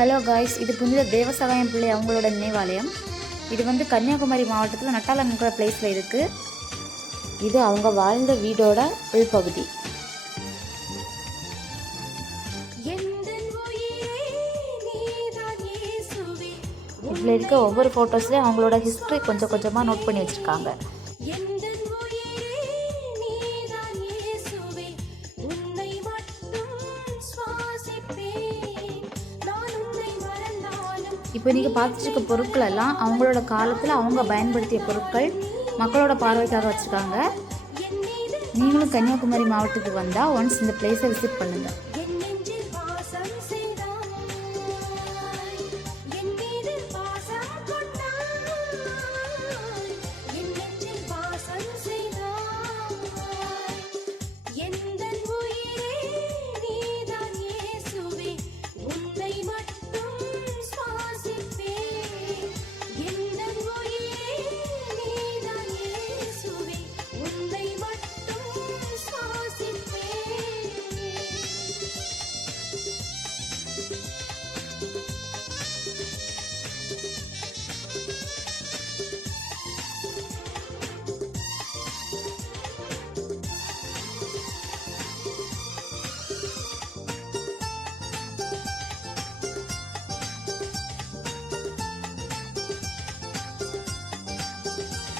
Hello guys இது புனித தேவசகாயம் பிள்ளை அவங்களோட நினைவாலயம். இது வந்து கன்னியாகுமரி மாவட்டத்தில் நட்டாலங்கிற பிளேஸில் இருக்குது இது அவங்க வாழ்ந்த வீடோட உள்பகுதி. இதில் இருக்க ஒவ்வொரு ஃபோட்டோஸ்லேயும் அவங்களோட ஹிஸ்ட்ரி கொஞ்சம் கொஞ்சமாக நோட் பண்ணி வச்சுருக்காங்க. இப்போ நீங்கள் பார்த்துட்டு இருக்க பொருட்கள் எல்லாம் அவங்களோட காலத்தில் அவங்க பயன்படுத்திய பொருட்கள் மக்களோட பார்வைக்காக வச்சுருக்காங்க. நீங்களும் கன்னியாகுமரி மாவட்டத்துக்கு வந்தால் ஒன்ஸ் இந்த பிளேஸை விசிட் பண்ணுங்கள்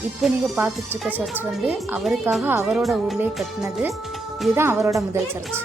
இப்போ நீங்கள் பார்த்துட்டு இருக்க சர்ச் வந்து அவருக்காக அவரோட ஊர்லேயே கட்டினது. இதுதான் அவரோட முதல் சர்ச்